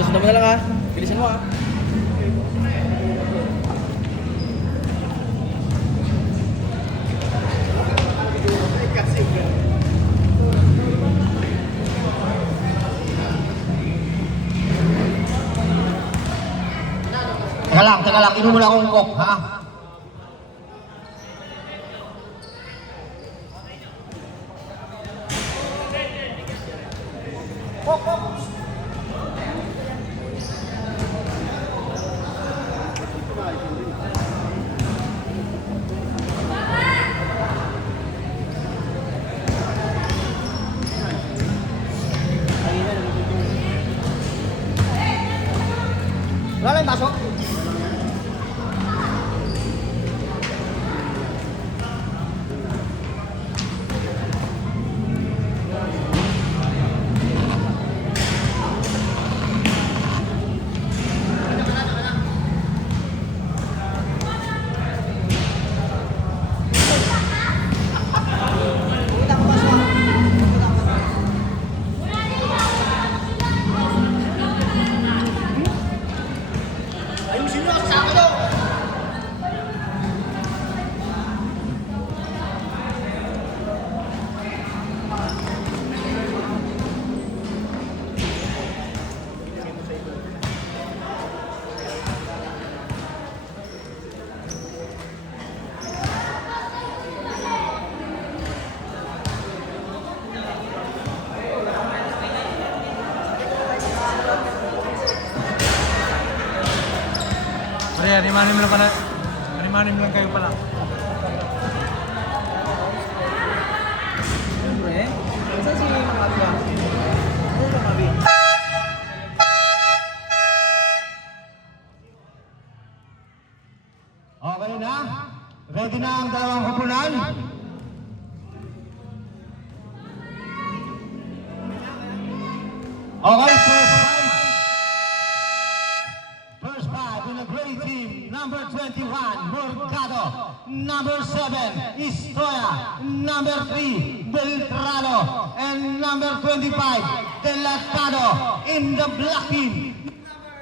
Sundan mo na lang ha. Bilisan mo ha. Teka lang, inom mo lang akong coke, ha? Wala lang pasok? Pre, animanim lang pala. Animanim lang kayo pala. Siyempre. Saan si Makabi? Ano yung Makabi? Okay na? Ready na ang dalawang kupunan? Okay, first five in the great team. Number 21, Morgado. Number 7, Istoya. Number 3, Beltrano. And number 25, Delatado. In the black team,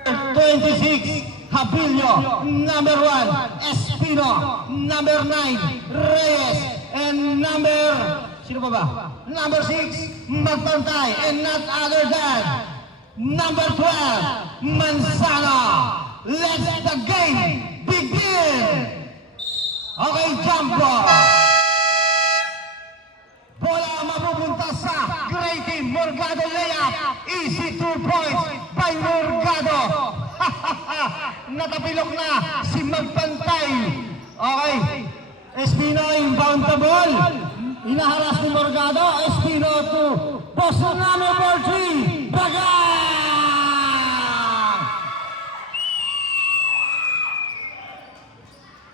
number 26, Habilio. Number 1, Espino. Number 9, Reyes. And sino pa ba? Number 6, Magpantay. And not other than number 12, Manzano. Let the game begin! Okay, Jumbo. Bola mapupunta sa great team. Morgado layup. Easy 2 points by Morgado. Natapilok na si Magpantay. Okay. Espino inbound the ball. Inaharas ni Morgado. Espino to Boston number 3. Bagay!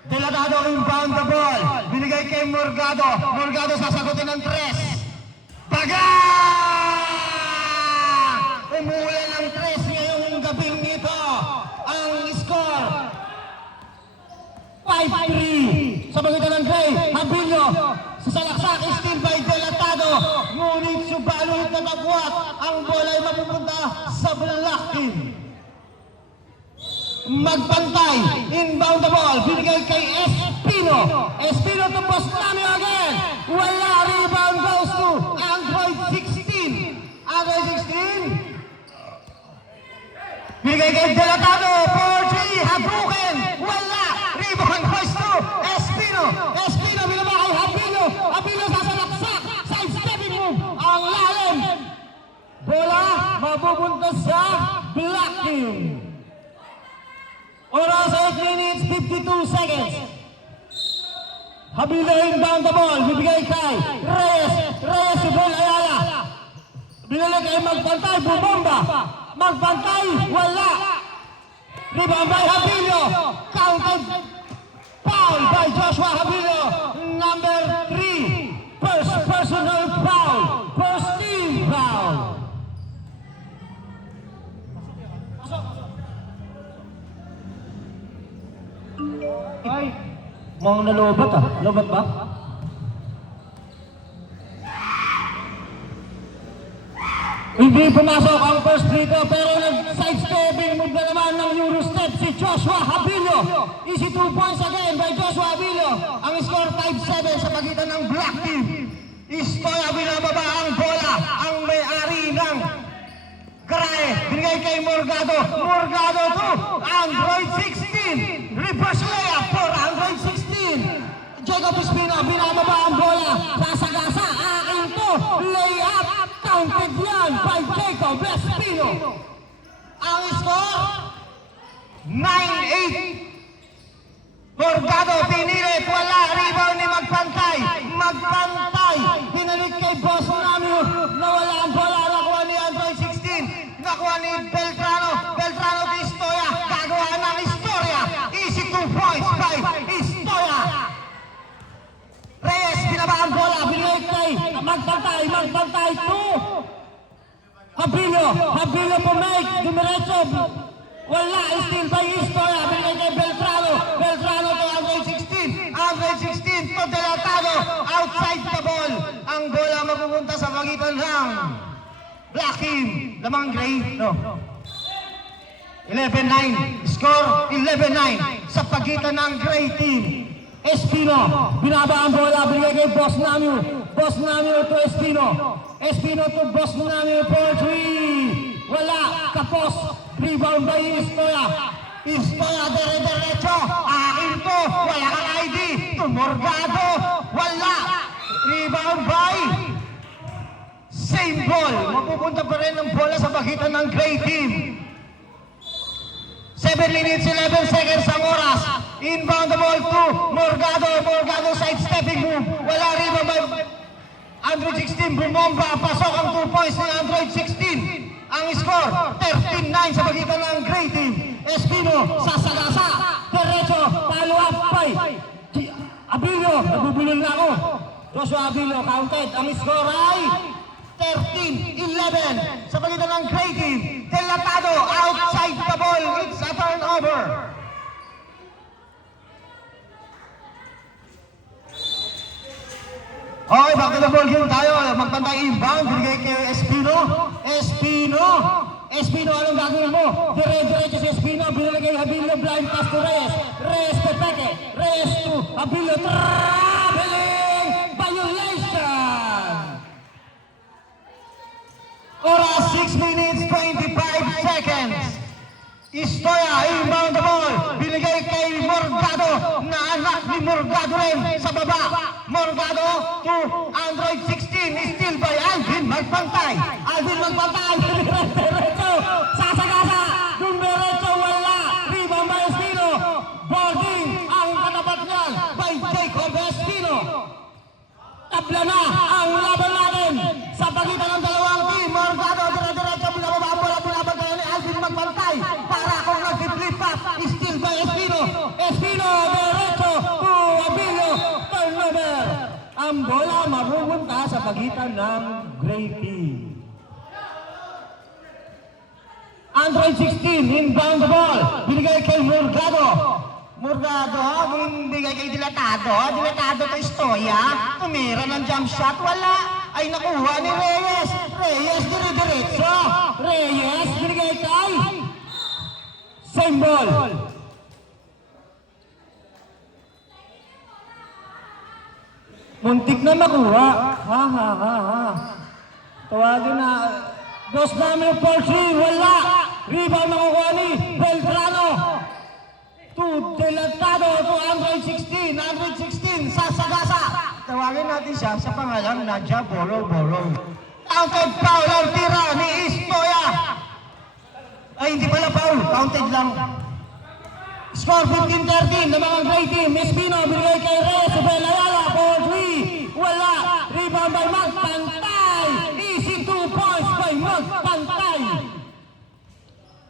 Delatado inbound the ball. Binigay kay Morgado. Morgado sasagutin ng 3. Bagay! Umulan ng 3 ngayong gabing ito. Ang score 5-3. Sa pagitan ng Gray, Habilio. Sa salaksak, still by Delatado. Ngunit subalit na nagwat. Ang bola ay mapupunta sa black team. Magpantay, inbound the ball, binigay kay Espino. Espino to Postamio again. Wala, rebound goes to Android 16. Android 16. Binigay kay Delatado, 4-3, Habruken. Wala, rebound goes to Espino. Espino, binaba kay Habilio. Habilio sasalaksak, side-stepping move. Ang lalim. Bola, mapupunta sa black team. Oras 8 minutes, 52 seconds. Habilio inbound the ball. Bibigay kay Reyes. Reyes si Bol Ayala. Binalik kay Magpantay. Bumomba. Magpantay. Wala. Rebound by Habilio. Counted foul by Joshua Habilio. Number 3. First personal foul. First team foul. Ay, mga nalobat ah. Lobat ba? Hindi pumasok ang first dito pero nag-sidestep Estoya binababa ang bola. Ang may-ari ng Karae. Binigay kay Morgado. Morgado to Android 16. Reverse layup for Android 16. Jacob Espino binababa ang bola. Sasagasa. Akin to. Layup. Counted yan by Jacob Espino. Ang score 9-8. Morgado, pinilit, wala, rebound ni Magpantay. Magpantay, pinalik kay Boss Namio, nawala ang bola, nakuha ni Android 16, nakuha ni Beltrano, Beltrano to Estoya, gagawa ng Estoya, easy 2 points by Estoya. Reyes, binaba ang bola, binalik kay Magpantay, Magpantay to Habilio, Habilio po make, dumiretso, wala, still by Estoya, binigay kay Beltrano, Beltrano to Android 16, Android 16 to Delatado, outside the ball. Ang bola mapupunta sa pagitan ng Black Team, lamang gray, no. 11-9, score 11-9 sa pagitan ng gray team. Espino, binaba ang bola, binigay kay Boss Namio, Boss Namio to Espino, Espino to Boss Namio for 3, wala, kapos, rebound by Estoya, Estoya dire-diretso, akin to, wala kang ID, to Morgado, wala, rebound by same ball, mapupunta pa rin ang bola sa pagitan ng gray team. 7 minutes, 11 seconds ang oras. Inbound the ball to Morgado. Morgado sidestepping move. Wala rebound by Android 16. Bumomba. Pasok ang 2 points ni Android 16. Ang score, 13-9 sa pagitan ng gray team. Espino, sasagasa. Derecho, follow up by Abilio. Nabubulol na ako. Joshua Abilio, counted. Ang score ay 13-11 sa pagitan ng gray team. Delatado, outside the ball. It's a turnover. Okay, back to the ball game tayo. Magpantay inbound. Binigay kay Espino. Espino. Espino, anong gagawin mo? Dire-diretso si Espino. Binigay kay Habilio. Blind pass to Reyes. Reyes to Peke. Reyes to Habilio. Traveling violation. Oras 6 minutes 25 seconds. Estoya, inbound the ball. Binigay kay Morgado na anak ni Morgado rin sa baba. Morgado to Android 16. Still by Alvin Magpantay. Alvin Magpantay. Diretso. Sasagasa. Dumiretso. Wala. Rebound by Espino. Boarding ang katapat niyan by Jacob Espino. Tabla na ang laban natin sa pagitan ng dalawang team. Morgado, dire-diretso, binababa kayo ni Alvin Magpantay para kung nag-flip up, still by Espino. Espino, diretso to Abilio, turnover. Ang bola mapupunta sa pagitan ng gray team. Android 16, inbound the ball. Binigay kay Morgado. Morgado, binigay kay Dilatado. Dilatado to Estoya. Tumira ng jump shot. Wala. Ay nakuha ni Reyes. Reyes, dire-diretso. Reyes, binigay kay same ball. Muntik na makuha. Ha. Tawagin na. Boss namin for 3. Wala. Rebound makukuha ni Beltrano. To Delatado to Android 16. Android 16. Sasagasa. Tawagin natin siya sa pangalan Nadja Boro-Boro. Counted foul ang tira ni Estoya. Ay, hindi pala foul. Counted lang. Score 15-13 ng mga gray team. Espino, binigay kay Reyes. Belayala for 3. Wala. Rebound by Magpantay. Easy 2 points by Magpantay.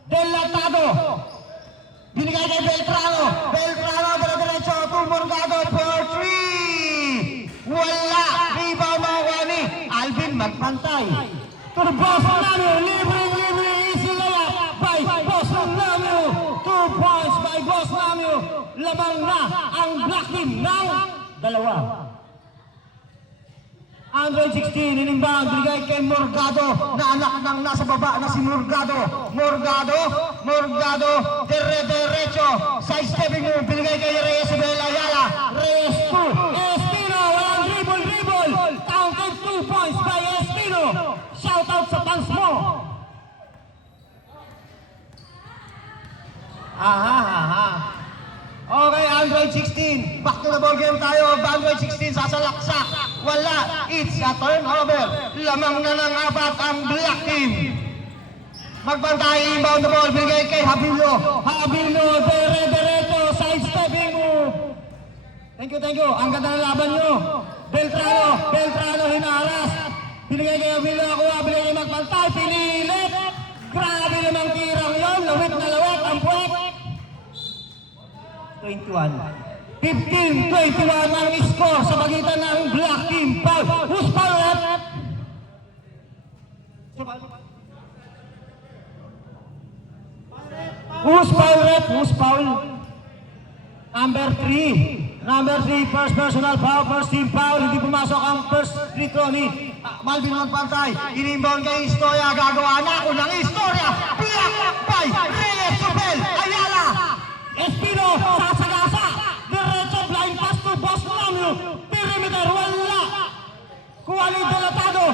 Delatado. Binigay kay Beltrano. Beltrano, dire-diretso to Morgado for 3. Wala. Rebound makuha ni Alvin Magpantay. To the Boss Namio. Libre. Easy layup by Boss Namio. 2 points by Boss Namio. Lamang na ang black team ng dalawa. Android 16, inimbang, binigay kay Morgado na anak ng nasa baba na si Morgado. Morgado, dire-diretso, side stepping move, binigay kay Reyes Belayala. Reyes 2, Espino, walang dribble, counted 2 points Ha. Okay, Android 16. Back to the ball game tayo. Android 16 sasalaksak. Wala. It's a turnover. Lamang na ng apat ang black team. Magbantay, inbound the ball. Bigay kay Habilio. Habilio, diretso, sidestepping move. Thank you. Ang ganda ng laban nyo. Beltrano hinaharas. Binigay kay Habilio. Binigay kay Magbantay. Pinilit. Grabe namang tirang yun. Lawit na lawit. Ang puwet. 21. 15-21 ang score sa pagitan ng black team. Foul. Who's foul, ref? Who's foul, ref? Who's foul? Number 3, first personal foul, first team foul. Hindi pumasok ang first free throw ni Malvin Magpantay. Inimbound kay Istoya. Gagawa na ako ng istorya. Black by Reyes Sobel Ayala. Espino, sasagasa. Diretso, blind pass to Boss Lamio. Perimeter, wala. Kuwali Delatado.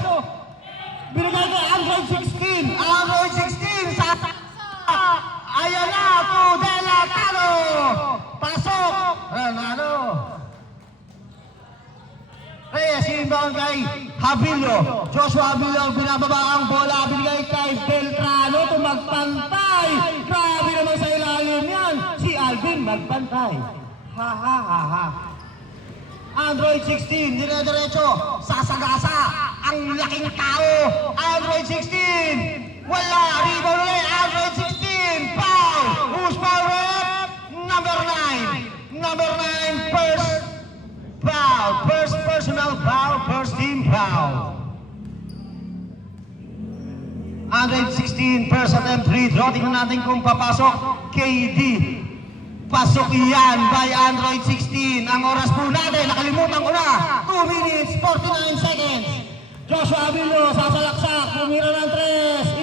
Binigay kay Android 16. Android 16, sasagasa. Ayala to Delatado. Pasok. Renado. Reyes, inbound kay Habilio. Joshua Habilio, binababa ang bola. Binigay kay Beltrano to Magpantay. Grabe naman sa ilalim yan. Si Alvin Magpantay. Ha. Android 16, dire-diretso. Sasagasa. Ang laking tao. Android 16. Wala. Rebound ulit. Android 16. Foul. Who's foul, ref? Number 9, first foul, first personal foul, first team foul. Android 16, first attempt free throw. Tingnan natin kung papasok. KD. Pasok yan by Android 16. Ang oras po natin, nakalimutan ko na. 2 minutes, 49 seconds. Joshua Habilio, sasalaksak, bumira ng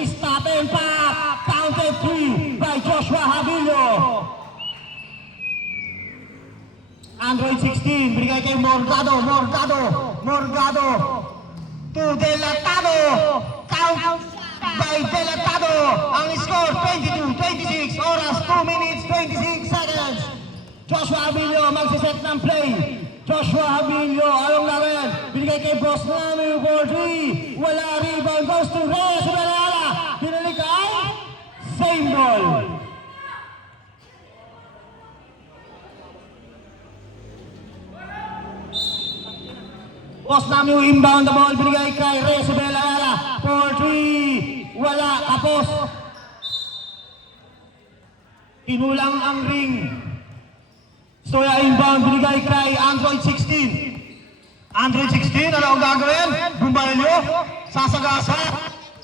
3. Stop and pop. Counted 3 by Joshua Habilio. Android 16, binigay kay Morgado to Delatado. Count by Delatado. Ang score 22-26, oras 2 minutes 26 seconds. Joshua Habilio magsiset ng play. Joshua Habilio, anong gagawin? Binigay kay Boss Lamio for 3. Wala, rebound goes to Reyes Sobel-Ayala. Binalik ay same ball. Boss Lamio inbound the ball, binigay kay Reyes Sobel-Ayala for 3. Wala, tapos. Tinulang ang ring. Stoya inbound, binigay kay Android 16. Android 16, ano ang gagawin? Bumbalyo, sasagasa.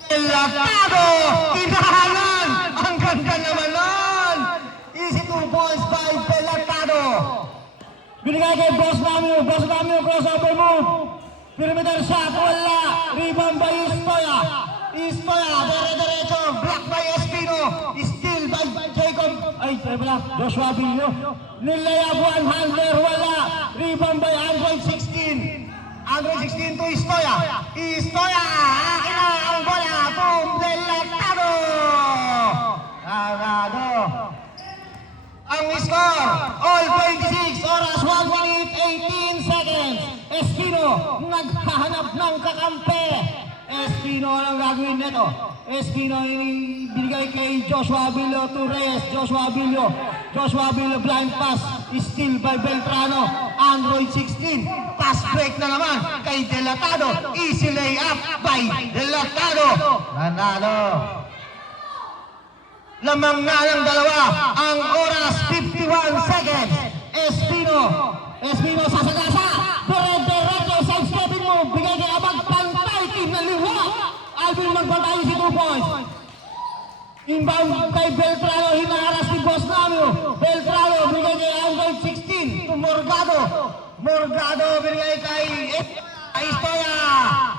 Delatado! Tinahanan! Ang ganda naman nun! Easy 2 points by Delatado. Binigay kay Boss Lamio crossover move. Perimeter shot, wala. Rebound by Istoya, dire-diretso. Block by Espino. Steal by Jacob. Joshua Habilio. Nilayab one handler, wala. Rebound by Android 16. Android 16 to Istoya. Akin na ang bola to Delatado. Agado. Ang score, all 26, oras 1 minute 18 seconds. Espino, naghahanap ng kakampi. Espino, anong gagawin nito? Espino, binigay kay Joshua Habilio to Reyes. Joshua Habilio, blind pass. Steal by Beltrano. Android 16, pass break na naman kay Delatado. Easy layup by Delatado. Nanalo. Lamang na ng dalawa, ang oras 51 seconds. Espino sasagasa. Diretso, sidestepping mo. Bigay kay Magpantay, team na liwa. Alvin Magpantay, si 2 points. Inbound kay Beltrano, hinaharas ni Boss Lamio. Beltrano, bigay kay Android 16 to Morgado, bigay kay Istoya.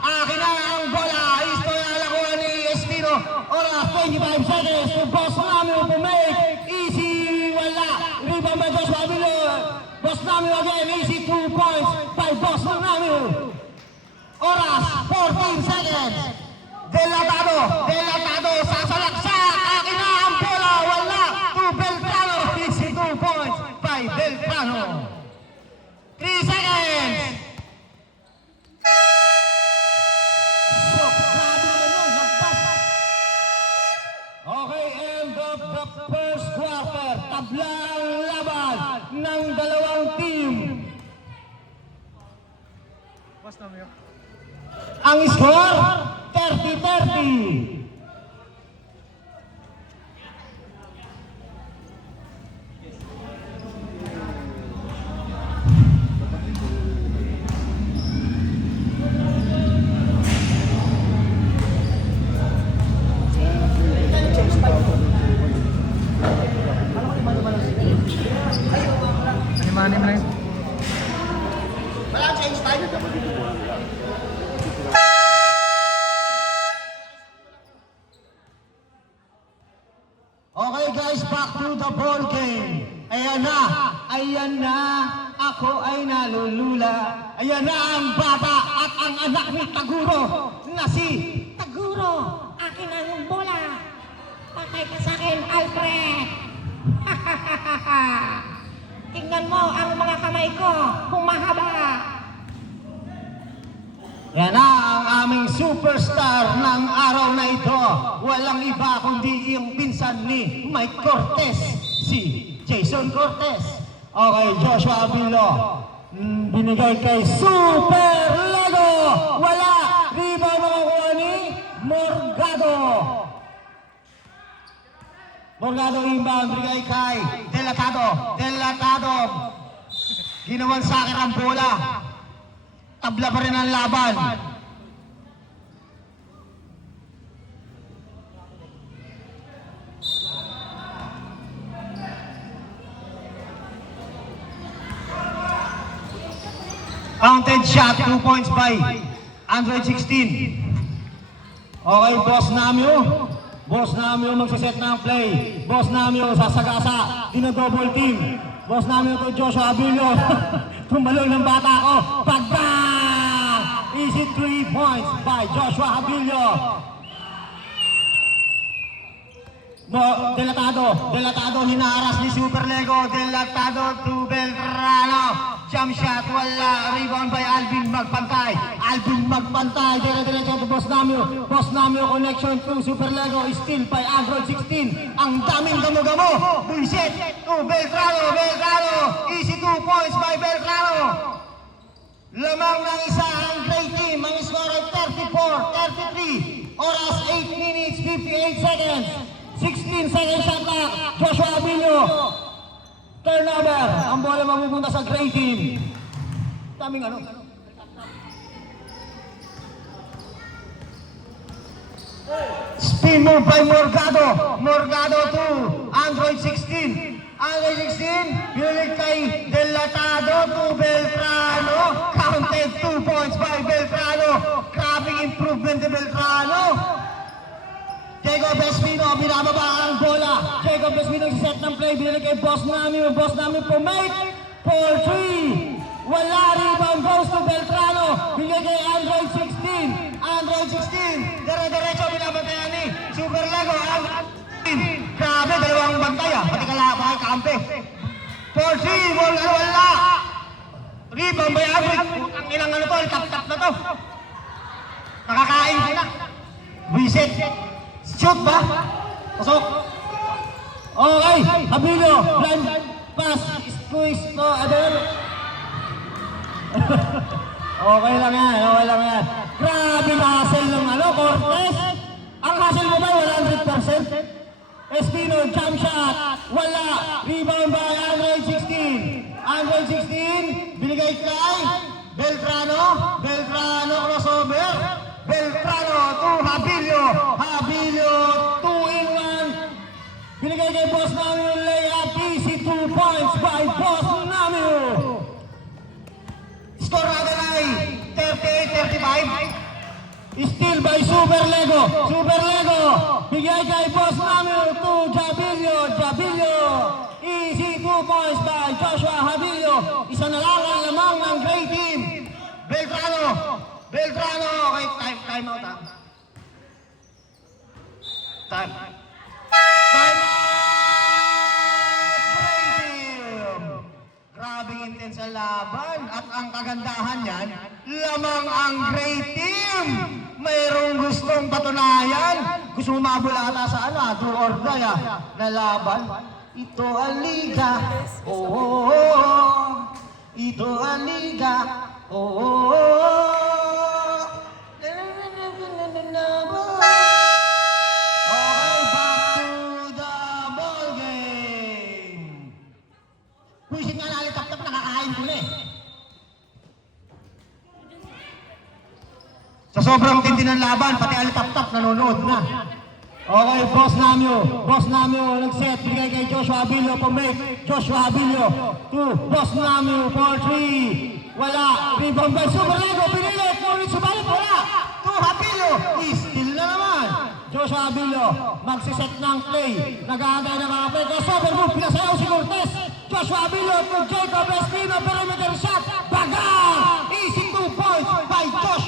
Akin na ang bola. Istoya, nakuha ni Espino. Oras 25 seconds to Boss Lamio to make. Easy, wala. Rebound by Joshua Habilio. Boss Lamio again, easy 2 points by Boss Lamio. Oras 14 seconds. Delatado, sasalaksak. Akin na ang bola, wala. To Beltrano. Okay, end of the first quarter. Tabla ang laban ng dalawang team. Boss na mo. Ang score, 30-30. Animanim lang. Wala change time. Okay guys, back to the ball game. Ayan na, ako ay nalulula. Ayan na ang bata at ang anak ni Taguro na si Taguro, akin ang bola. Patay ka sa akin, Alfred. Tingnan mo ang mga kamay ko, humahaba. Yan na ang aming superstar ng araw na ito. Walang iba kundi yung pinsan ni Mike Cortez, si Jason Cortez. Okay, Joshua Abilo. Binigay kay Super Lego. Wala. Rebound makukuha ni Morgado. Morgado inbound. Binigay kay Delatado. Delatado. Ginawan sa akin ang bola. Tabla pa rin ang laban. Counted shot, 2 points by Android 16. Okay, Boss Namio. Boss Namio magsaset ng play. Boss Namio sasagasa. Dino-double team. Boss Namio to Joshua Abilio. Tumalon ng bata ko. Pagbang! Easy 3 points by Joshua Abilio. Delatado hinaharas ni Super Lego. Delatado to Beltrano. Jump shot, wala. Rebound by Alvin Magpantay. Alvin Magpantay. Dire-diretso to Boss Namio. Boss Namio connection to Super Lego. Still by Android 16. Ang daming gamo-gamo. Buisit to Beltrano. Beltrano. Easy 2 points by Beltrano. Lamang ng isa ang great team. Ang score ay 34-33. Oras 8 minutes 58 seconds. 16 seconds shot clock. Joshua Abilio. Turnover. Ang bola mapupunta sa gray team. Daming ano. Spin move by Morgado. Morgado to Android 16. Android 16. Binulit kay Delatado to Beltrano. Counted 2 points by Beltrano. Grabbing improvement ni Beltrano. Jacob Espino, binababa ang bola. Jacob Espino set ng play, binalik kay Boss Namio. Boss Namio pumake for 3. Wala, rebound goes to Beltrano. Binigay kay Android 16. Android 16. Dire-diretso binabantayan ni Super Lego. Grabe, dalawang bantay ah. Pati kalakay kampe. For 3, wala. Rebound by Android. Ang ilang ano to, tap-tap na to. Nakakain sila. Visit. Shoot ba? Pasok. Okay, Abilio, blind pass, squeeze to Adel. Okay lang yan. Grabe na hustle ng Cortez. Ang hustle mo ba 100%? Espino, jump shot, wala. Rebound by Android 16. Android 16, binigay kay Beltrano. Beltrano crossover. Beltrano to Abilio. Abilio 2-in-1. Binigay kay Boss Namio layup. Easy 2 points by Boss Namio. Score natin ay 38-35. Still by Super Lego. Super Lego. Bigay kay Boss Namio to Jabilio. Jabilio. Easy 2 points by Joshua Abilio. Isa na lang ang lamang ng great team. Beltrano. Beltrano. Okay, time out ha. Time out. Grabing intense ang laban at ang kagandahan niyan, lamang ang great team. Mayroong gustong patunayan gusto mo mabula ata sa ano, do or die na laban. Ito ang liga, oh, ito ang liga, oh. Okay, back to the ball game. Puisit nga nalitap-tap, nakakain ko na eh. Sa sobrang tindi ng laban, pati alitap-tap nanonood na. Okay, Boss Namio, nag-set, bigay kay Joshua Abilio, pumake, Joshua Abilio, to Boss Namio for 3. Wala, rebound by Super Lego, pinilit, ngunit sumalit, wala. To Abilio, still na naman. Joshua Abilio, magsiset ng play, nag-aantay na mga play, crossover move, pinasayaw si Cortez. Joshua Abilio to Jacob Espino, perimeter shot, bagang! Easy 2 points by Josh.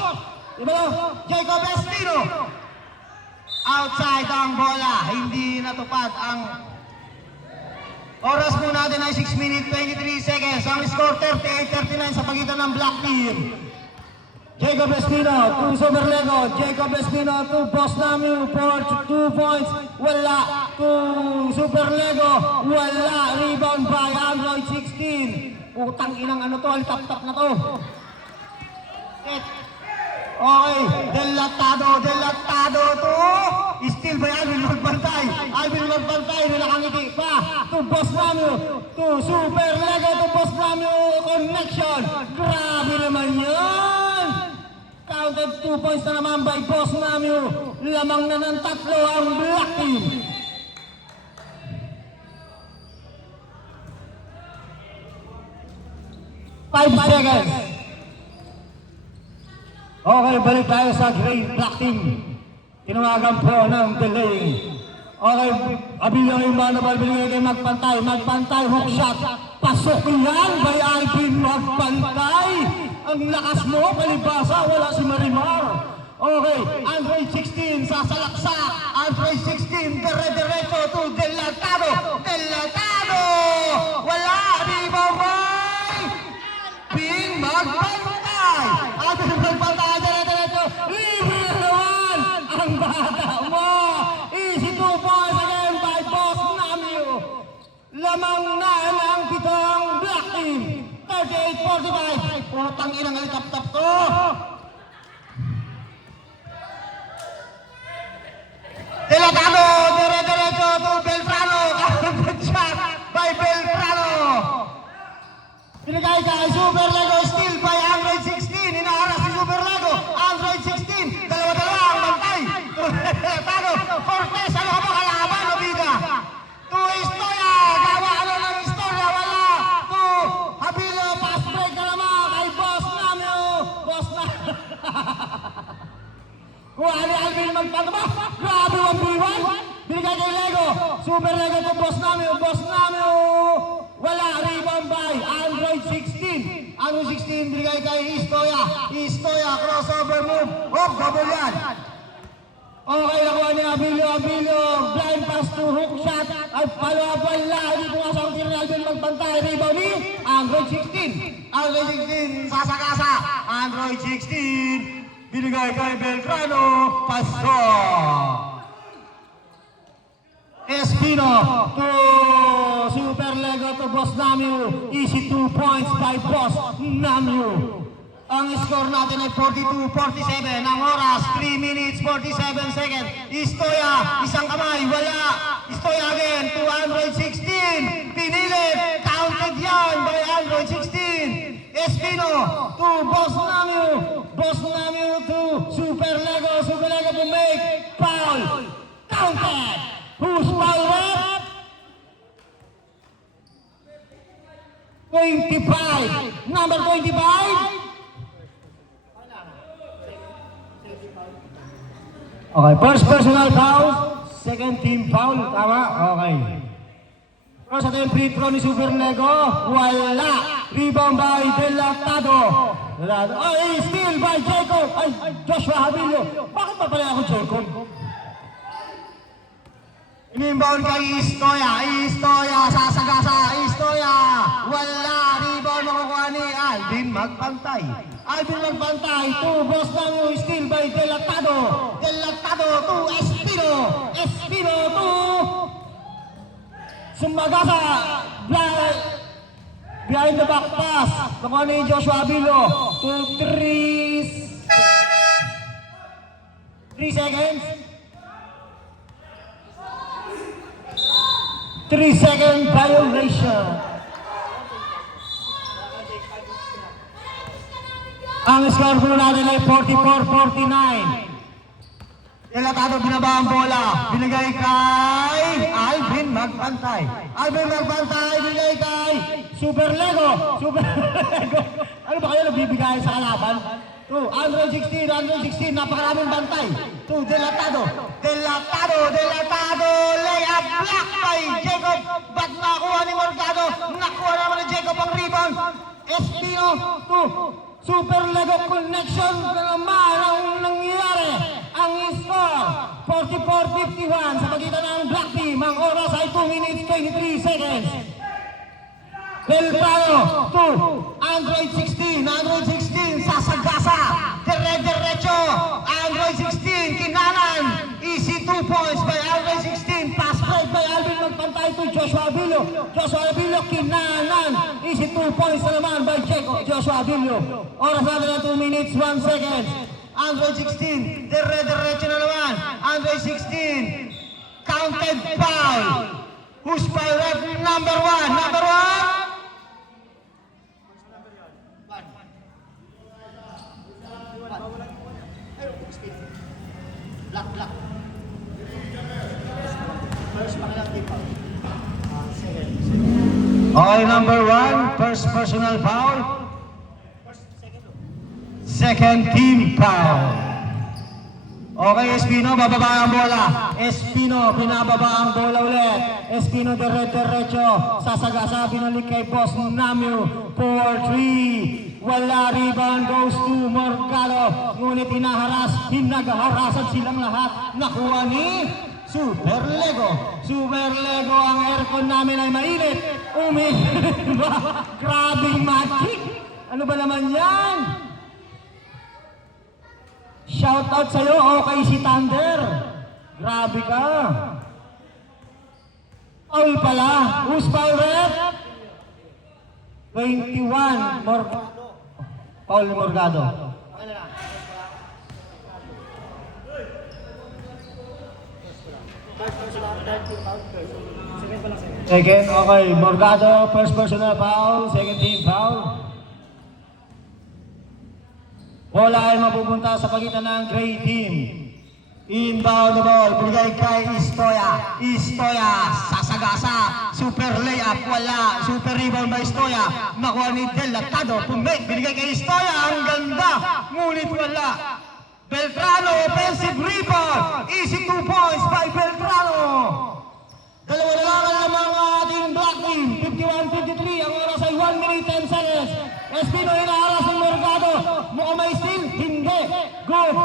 Diba, Jacob Espino. Outside ang bola, hindi natupad ang oras po natin ay 6 minutes 23 seconds. Ang score 38-39 sa pagitan ng black team. Jacob Espino to Soberlego, Jacob Espino to Boss Namio for 2 points. Wala to Soberlego, wala. Rebound by Android 16. Utang inang ano to, tap-tap na to. Okay, Delatado to still by Alvin Magbantay. Alvin Magbantay na nakangiti pa to Boss Namio, to Super Lego, to Boss Namio connection. Grabe naman yun. Counted 2 points na naman by Boss Namio. Lamang na ng 3 ang black team. Five seconds. Okay, balik tayo sa green black team. Tinawagan po ng delaying. Okay, Abilio yung manabal, binigay kay Magpantay, hook shot. Pasok yan by Alvin Magpantay. Ang lakas mo, palibasa, wala si Marimar. Okay, Android 16, sasalaksak. Android 16, dire-diretso to Delatado. Wala, rebound by Alvin Magpantay. Alvin Magpantay, dire-diretso. Libre naman ang bata mo. Easy 2 points again by Boss Namio. Lamang na ang pitong black team. 38-45. Putang inang alitap-tap to. Delatado, dire-diretso to Beltrano. Good shot by Beltrano. Pinagay kay Super Lego, steal by Android 16. Inaharas si Super Lego. Android 16. Dalawa-dalawa ang bantay. Delatado. Cortez, ano ka ba kalaban o biga? To Istoya. Gawa ano ng istorya. Wala. To Abilio. Pass break na naman kay Boss Namio. Boss Namio. Kuha ni Alvin Magpantay. Grabe 1v1. Binigay kay Lego. Super Lego to Boss Namio. Wala. Rebound by Android 16. Android 16 binigay kay Istoya. Crossover move. Double yan. Okay, nakuha ni Abilio. Blind pass to hook shot. At follow-up wala. Hindi pumasok ang tira ni Alvin Magpantay. Rebound ni Android 16. Sasakasa. Android 16. Binigay kay Beltrano. Paso. Espino to Super Lego to Boss Namio. Easy 2 points by Boss Namio. Ang score natin ay 42-47. Ang oras, 3 minutes 47 seconds. Istoya, isang kamay, wala. Istoya again to Android 16. Pinilit, counted yan by Android 16. Espino to Boss Namio to Super Lego to make foul. Counted. Who's foul rep? 25. Number 25. Okay, first personal foul, second team foul, tama? Okay. Pero sa team free throw ni Super Lego, wala. Rebound by Delatado. Steal by Jacob. Joshua Abilio. Bakit pa pala ako Jacob? Inbound kay Istoya, sasagasa, Istoya. Wala, rebound makukuha ni Alvin Magpantay to Boss Namio, steal by Delatado. Latado to Espino. Espino to Sumagasa. Behind the back pass. Nakuha ni Joshua Abilo. 3 seconds. 3-second violation. Ang score po natin ay 44-49. Delatado binaba ang bola. Binigay kay Alvin Magbantay. Alvin Magbantay binigay kay Super Lego. Super Lego. Ano ba kayo nagbibigay sa kalaban? To 116, napakaraming bantay. To Delatado. Delatado. Layup block by Jacob. Ba't nakuha ni Morgado? Nakuha naman ni Jacob ang rebound. Espino to Super Lego connection na naman ang nangyari. Ang score 44-51 sa pagitan ng Black Team. Ang oras ay 2 minutes 23 seconds. Beltrano to Android 16. Android 16 sasagasa. Diretso. Android 16 Kinanan. Easy 2 points by Android 16. Pass break by Alvin Magpantay to Joshua Abilo. Joshua Abilo Kinanan. Easy 2 points na naman by Joshua Abilo. Oras natin na 2 minutes 1 second. Android 16. Diretso na naman. Android 16. Counted foul. Who's foul? Number 1. Number 1. Black. Okay, number 1, first personal foul. Second team foul. Okay, Espino, bababa ang bola. Espino, pinababa ang bola ulit. Espino, diretso. Sasagasa, binalik kay Boss Namio. 4-3. Wala, rebound goes to Morgado. Ngunit hinagaharasan silang lahat. Nakuha ni Super Lego. Super Lego, ang aircon namin ay mainit. Grabing magic. Ano ba naman yan? Shout out sa'yo, okay si Thunder. Grabe ka. Foul pala. Who's foul ref? 21. Foul ni Morgado. Second, okay. Morgado, first personal foul. Second team foul. Bola ay mapupunta sa pagitan ng gray team. Inbound the ball, binigay kay Istoya. Sasagasa. Super layup, wala. Super rebound by Istoya. Nakuha ni Delatado. Binigay kay Istoya. Ang ganda. Ngunit wala. Beltrano, offensive rebound. Easy 2 points by Beltrano. Dalawa na lang ang mga ating Black Team. 51-53. Ang oras ay 1 minute 10 seconds. Espino inaharas ng Morgado. Mukhang may steal. Hindi. Good.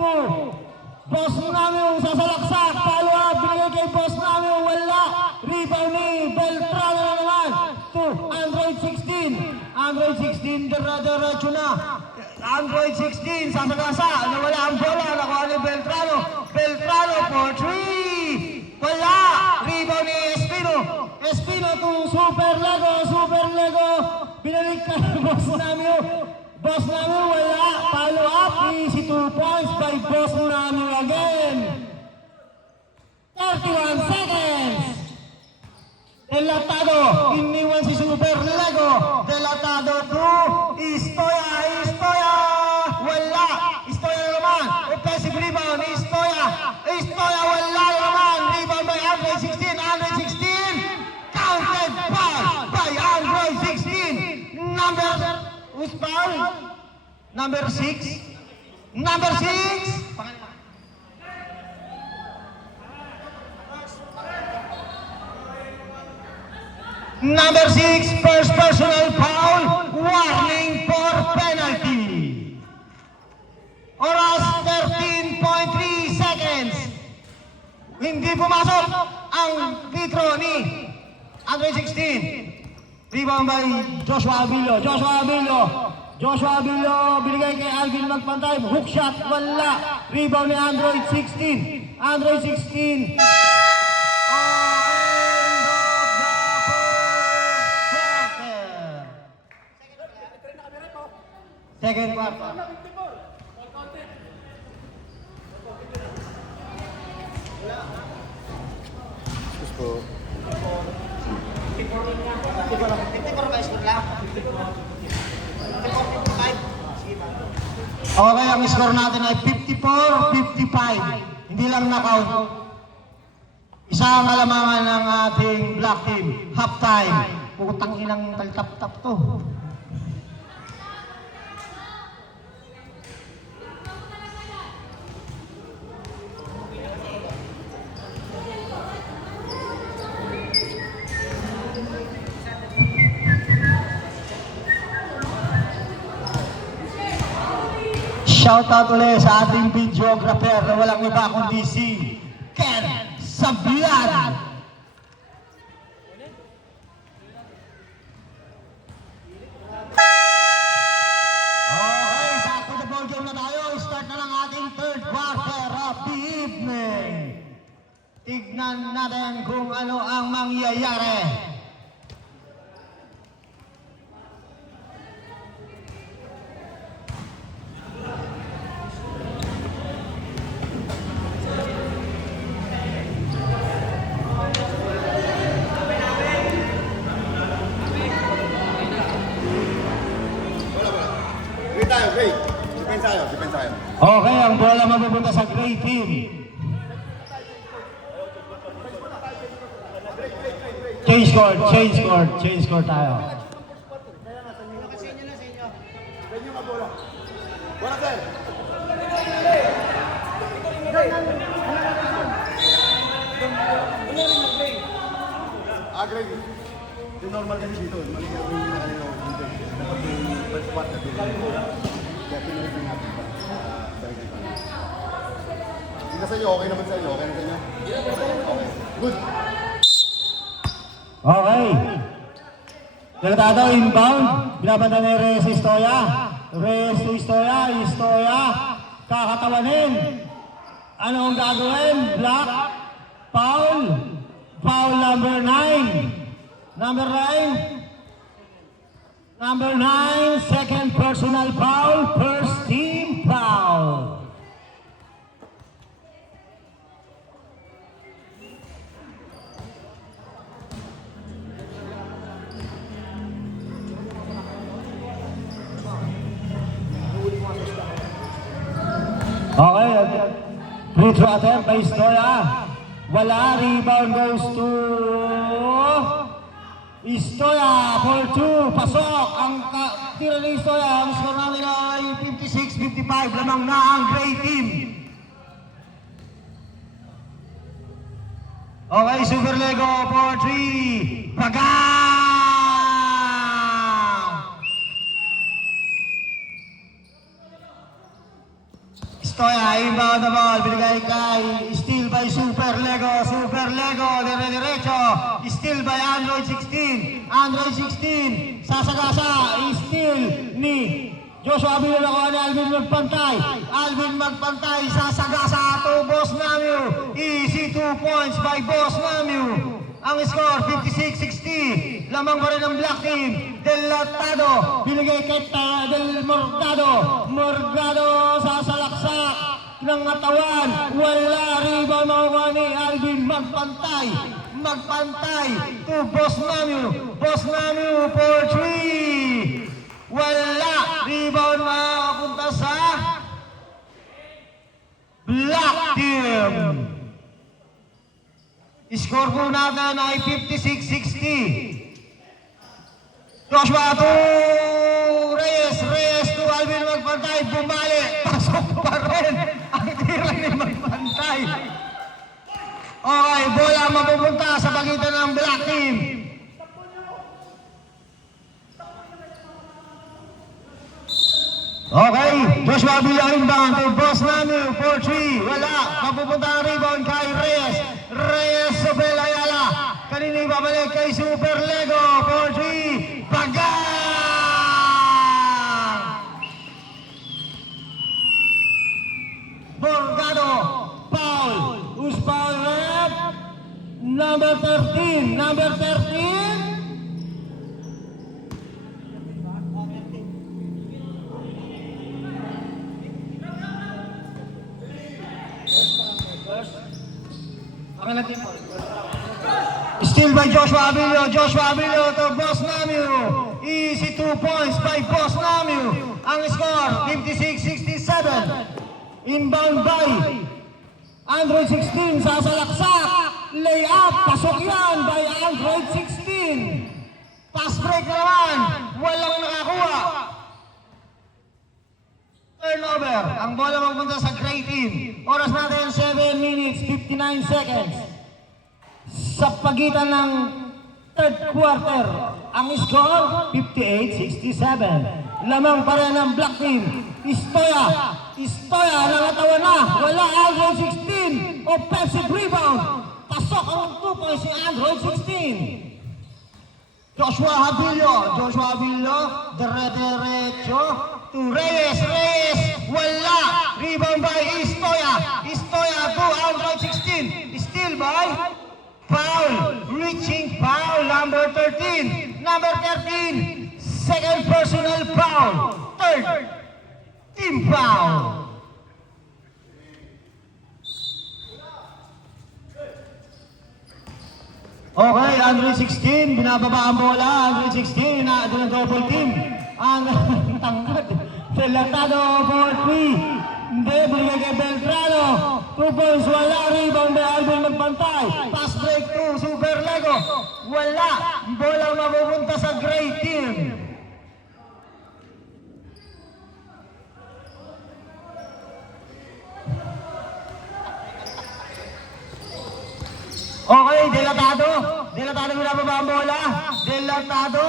2. Boss namin sasalaksak. Follow up. Binigay kay Boss namin. Wala. Rebound ni Beltrano na naman. 2. Android 16. Android 16. Diretso na. Android 16. Sasagasa. Nawala ang bola. Nakuha ni Beltrano. Beltrano for 3. Wala. Rebound ni Espino. Espino to Super Lego. Binalik ka ng Boss namin. Boss namin wala. Follow up. Easy 2 points by Boss namin again. 31 seconds. Delatado. Iniwan si Super Lego. Delatado to Istoya. Wala. Istoya na naman. Offensive rebound. Istoya wala na naman. Rebound by Android 16. Counted foul by Android 16. Who's foul? Number 6. Number 6, first personal foul. Warning for penalty. Oras 13.3 seconds. Hindi pumasok ang titro ni Android 16. Rebound by Joshua Abilo. Joshua Abilio, binigay kay Alvin Magpantay. Hook shot, wala. Rebound ni Android 16. Android 16. End of the first quarter. Second quarter. Okay, ang score natin ay 54-55. Hindi lang knockout. Isang alamangan ng ating black team. Halftime. Putang inang taltap-tap to. Shoutout ulit sa ating videographer na walang iba kundi si Ken Sabian. Okay, back to the ball game na tayo. Start na lang ating third quarter of the evening. Tignan natin kung ano ang mangyayari. Okay, ang bola mapupunta sa gray team. Change score tayo. Agree. Yung normal kasi dito, mali ka yung kanina dito. Dapat yung first part na dito. Kaya pinili ko natin pa. Hindi na sa inyo, okay naman sa inyo. Okay na sa inyo? Okay. Good. Okay. Delatado inbound. Binabanda ni Reyes Istoya. Reyes to Istoya. Istoya. Kakatawanin. Ano ang gagawin? Block. Foul. Foul number 9. Number 9, second personal foul, first team foul. Okay, free throw attempt by Istoya. Wala, rebound goes to Istoya for 2. Pasok ang tira ni Istoya. Ang score natin ay 56-55. Lamang na ang gray team. Okay, Super Lego for 3. Pagang! Istoya, inbound the ball. Binigay kay steal by Super Lego. Super Lego, dire-diretso. Steal by Android 16. Android 16. Sasagasa. Steal ni Joshua Abilio nakuha ni Alvin Magpantay. Alvin Magpantay. Sasagasa to Boss Namio. Easy 2 points by Boss Namio. Ang score 56-60. Lamang pa rin ang black team. Delatado. Binigay kay Del Morgado. Morgado sasalaksak ng katawan. Wala, rebound makuha ni Alvin Magpantay. Magpantay to Boss Namio. Boss Namio for 3. Wala, rebound makapunta sa black team. Score po natin ay 56-60. Joshua to Reyes. Reyes to Alvin Magpantay. Bumali. Pasok pa rin ang tira ni Magpantay. Okay, bola mapupunta sa pagitan ng black team. Okay, Joshua Abilio inbound to Boss Namio for 3. Wala, mapupunta ang rebound kay Reyes. Reyes Sobel Ayala. Kanina ibabalik kay Super Lego for 3. Pagang! Number 13. Number 13. Okay lang din po. Still by Joshua Abilio. Joshua Abilio to Boss Namio. Easy 2 points by Boss Namio. Ang score, 56-67. Inbound by Android 16. Sasalaksak. Layup. Pasok yan by Android 16. Pass break naman. Walang nakakuha. Turnover. Ang bola magpunta sa gray team. Oras natin 7 minutes 59 seconds. Sa pagitan ng third quarter, ang score 58-67. Lamang pa rin ang black team. Istoya, nangatawan na. Wala Android 16. Offensive rebound. Pasok ang 2 points si Android 16. Joshua Abilio, diretso to Reyes, wala, rebound by Istoya to Android 16, still by foul, reaching foul, number 13, second personal foul, third team foul. Okay, Android 16, binababa ang bola, Android 16, na double team. Ang tangkad, Delatado for 3. Hindi, binigay kay Beltrano. 2 points, wala, rebound by Alvin magpantay. Pass break to Super Lego. Wala, bola mapupunta sa gray team. Okay, Delatado binababa ang bola. Delatado.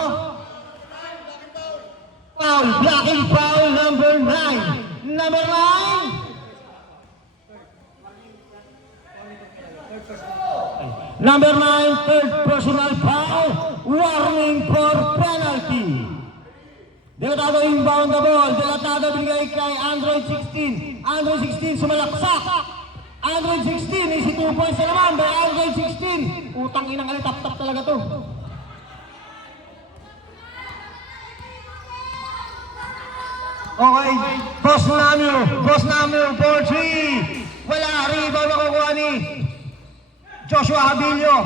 Foul, blocking foul, number 9. Number 9. Number 9, third personal foul. Warning for penalty. Delatado inbound the ball. Delatado binigay kay Android 16. Android 16 sumalaksak. Android 16, easy 2 points na naman by Android 16. Utang inang tap-tap talaga to. Okay, Boss Namio for 3. Wala, rebound makukuha ni Joshua Abilio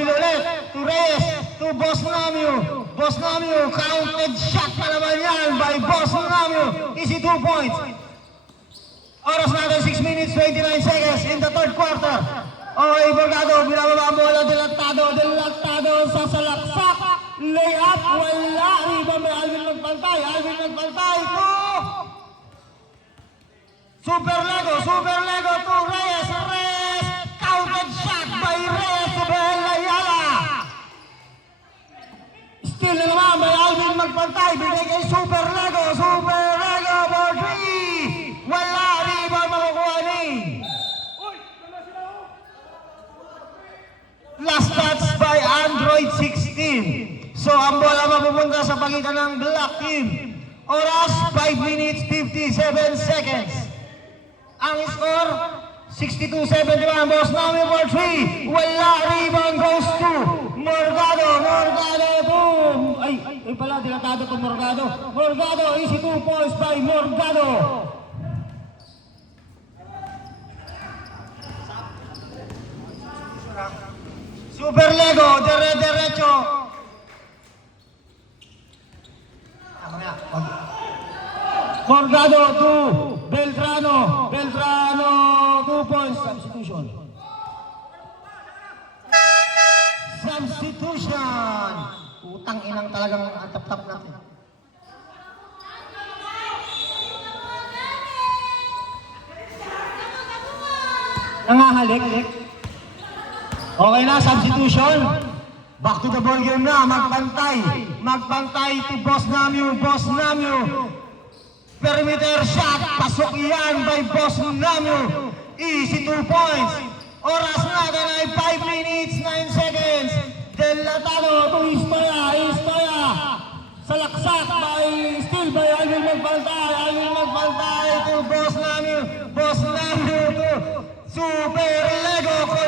ulit, to Reyes, to Boss Namio, counted shot pa naman yan by Boss Namio, easy 2 points. Oras natin 6 minutes 29 seconds in the third quarter. Okay, Borgado, binababa ang bola, Delatado sa salaksak. Layup, wala. Rebound by Alvin magpantay to Super Lego to Reyes. Counted shot by Reyes to Bel Ayala. Still na naman by Alvin magpantay. Binigay kay Super Lego for 3. Wala, rebound makukuha ni. Last touch by Android 16. So ang bola mapupunta sa pagitan ng black team. Oras 5 minutes 57 seconds. Ang score 62-71. Boss Namio for 3. Wala, rebound goes to Morgado boom. Ay pala, Delatado to Morgado, easy 2 points by Morgado. Super Lego, diretso. Morgado to Beltrano, 2 points, substitution. Utang inang talagang ang tap-tap natin. Nangahalik. Okay na, substitution. Back to the ball game na, magpantay to Boss Namio. Perimeter shot, pasok yan by Boss Namio. Easy 2 points. Oras natin ay 5 minutes 9 seconds. Delatado to Istoya. Salaksak still by Alvin magpantay to Boss Namio to Super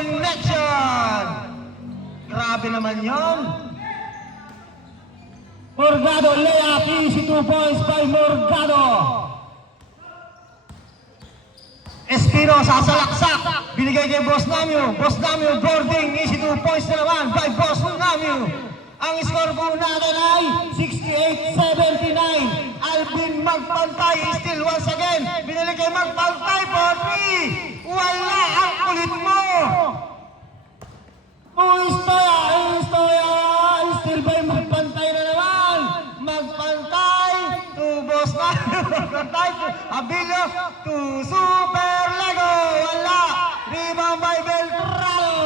connection! Grabe naman yon. Morgado, layup, easy 2 points by Morgado. Espino, sasalaksak, binigay kay Boss Namio. Boss Namio, boarding, easy 2 points na naman by Boss Namio. Ang score po natin ay 68-79. Alvin Magpantay still once again. Binili kay Magpantay for 3. Wala ang kulit mo. Istoya, still by Magpantay na naman. Magpantay to Boss Namio. Magpantay to Abilio to Super Lego. Wala. Rebound by Beltrano.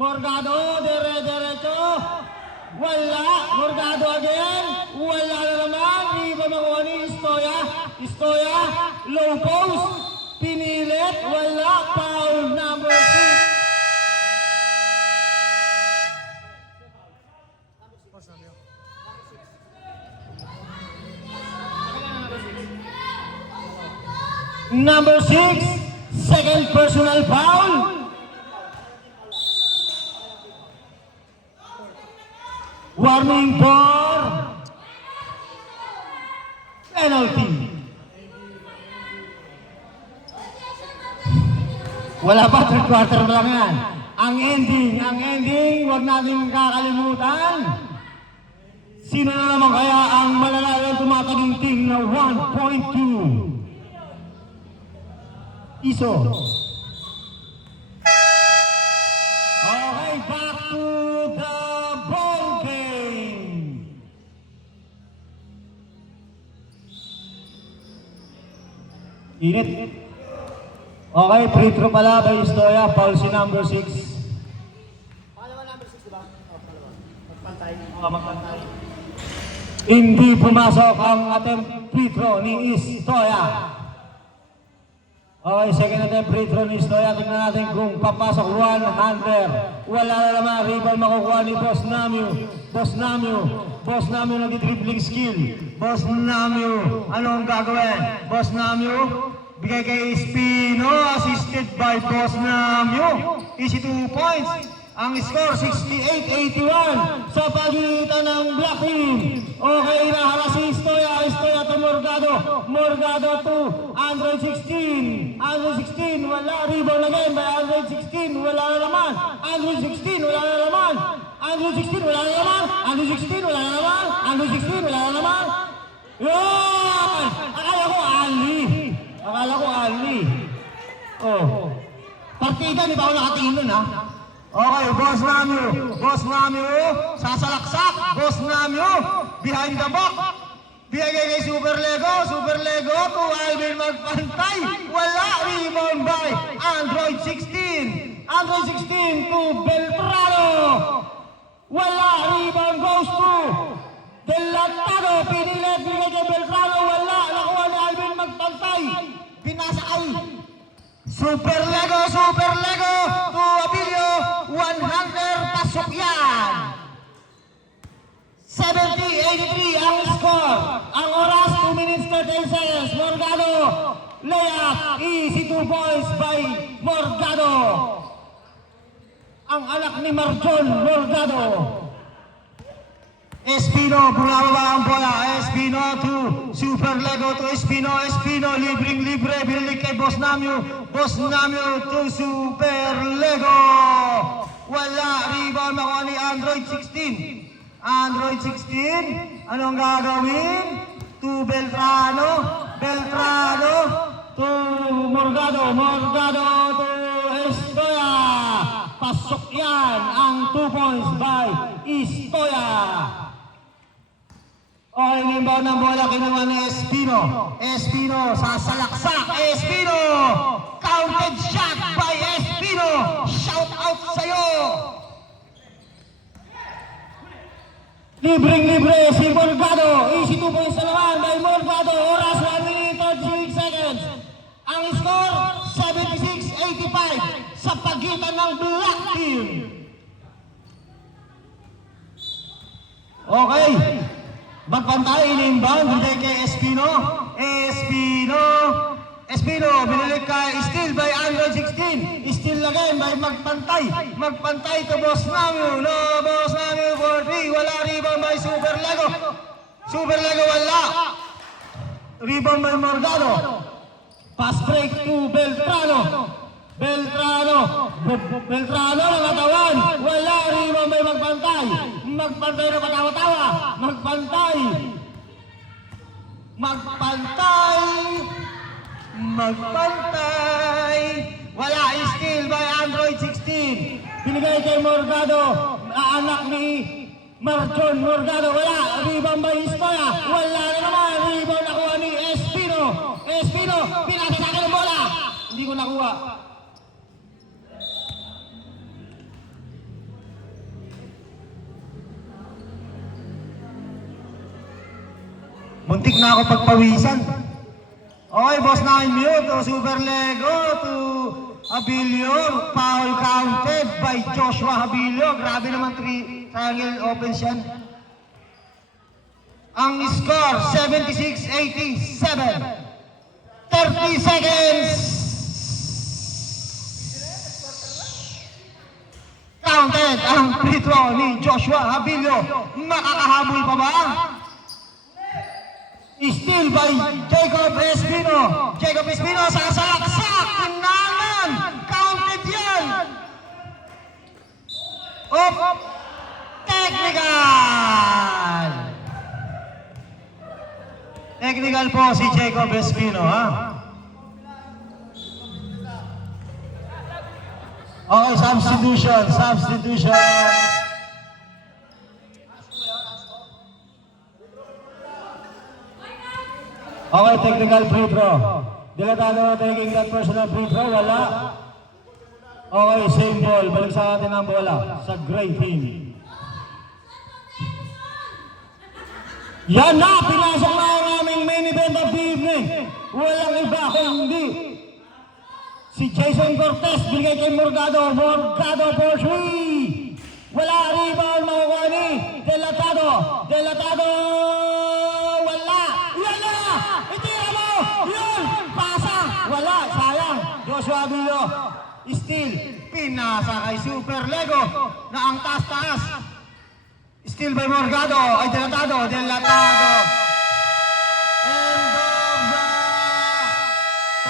Morgado, derecho. Wala, Morgado again. Wala na naman. Riba makuha ni Istoya, low post. Pinilit, wala. Foul number 6. Number 6, second personal foul. Warning for penalty. Wala pa, 3/4 lang yan. Ang ending, wag natin kakalimutan. Sino na naman kaya ang malalalang tumataginting na 1.2? Iso. Okay, back to the ball game. Init. Okay, free throw pala by Istoya, foul si number 6. Pangalawa number 6, diba? Pangalawa. Magpantay. Hindi pumasok ang attempt free throw ni Istoya. Okay, second attempt free throw ni Istoya. Tingnan natin kung papasok one-hander. Wala na naman. Rebound makukuha ni Boss Namio nag-dribbling skill. Boss Namio, ano ang gagawin? Boss Namio, bigay kay Espino, assisted by Boss Namio. Easy 2 points. Ang score 68-81 sa pagitan ng Black Team. Okay, naharas si Istoya to Morgado to Android 16, wala. Rebound again by Android 16, wala na naman. Android 16, wala na naman. Yun! Akala ko Ali. Oh. Partida, di ba ako nakatingin nun, ha? Okay, Boss Namio, sasalaksak, Boss Namio, behind the back, bigay kay Super Lego to Alvin Magpantay, wala, rebound by Android 16 to Beltrano, wala, rebound goes to Delatado, pinilit, bigay kay Beltrano, wala, nakuha ni Alvin Magpantay, pinasa ay Super Lego to Abilio, 100, pasok yan. 70-83 ang score. Ang oras, 2 minutes 13 seconds. Morgado, layup, easy 2 points by Morgado. Ang anak ni Marjon, Morgado. Espino, bumababa ang bola. Espino to Super Lego to Espino, libre, binalik kay Boss Namio to Super Lego. Wala, rebound makuha ni Android 16, anong gagawin? To Beltrano to Morgado to Istoya. Pasok yan ang 2 points by Istoya. Okay, inbound ng bola, kinuha ni Espino, sasalaksak, Espino! Counted shot by Espino! Shout out sa'yo! Libreng-libre si Morgado, easy 2 points na naman by Morgado, oras 1 minute 36 seconds. Ang score, 76-85 sa pagitan ng Black Team. Okay. Magpantay, in-inbound, hindi kay Espino, Espino, binilig kay Steal by Android 16. Steal again by Magpantay. Magpantay to Boss Namyo. No, Boss Namyo for 3. Wala rebound by Super Lego. Super Lego wala. Rebound by Morgado. Pass break to Beltrano. Beltrano nakatawan. Wala rebound by Magpantay. Magpantay na patawa-tawa. Magpantay. Wala, steal by Android 16. Binigay kay Morgado, anak ni Marjon Morgado. Wala, rebound by Istoya. Wala na naman, rebound nakuha ni Espino. Espino, pinasa sa akin ang bola. Hindi ko nakuha. Muntik na ako pagpawisan. Okay, boss na mute to Super Lego to Abilio. Foul counted by Joshua Abilio. Grabe naman triangle offense yan. Ang score, 76-87. 30 seconds. Counted ang free throw ni Joshua Abilio. Makakahabol pa ba? Steal by Jacob Espino. Jacob Espino sa salaksak. Tinaman. Counted yan. Up. Technical. Technical po si Jacob Espino, ha? Okay, substitution. Okay, technical free throw. Dilatado na taking that personal free throw. Wala. Okay, same ball. Balik sa atin ang bola. Sa gray team. Yan na! Pinasok na ang aming main event of the evening. Walang iba kundi si Jason Cortez. Binigay kay Morgado. Morgado for 3. Wala. Rebound makukuha ni Delatado. Delatado. Wala, sayang. Joshua Abilio, steal. Pinasa kay Super Lego na ang taas-taas. Steal by Morgado. Ay, Delatado. End of the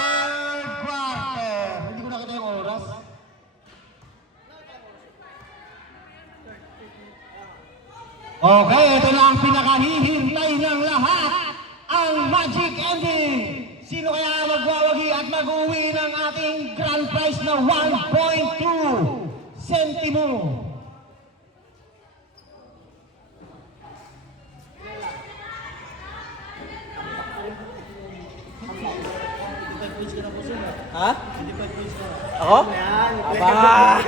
third quarter. Hindi ko nakita yung oras. Okay, ito na ang pinakahihintay ng lahat. Ang magic ending. Sino kaya magwawagi at mag-uwi ng ating grand prize na 1.2 sentimo? Ha? Ako? Aba!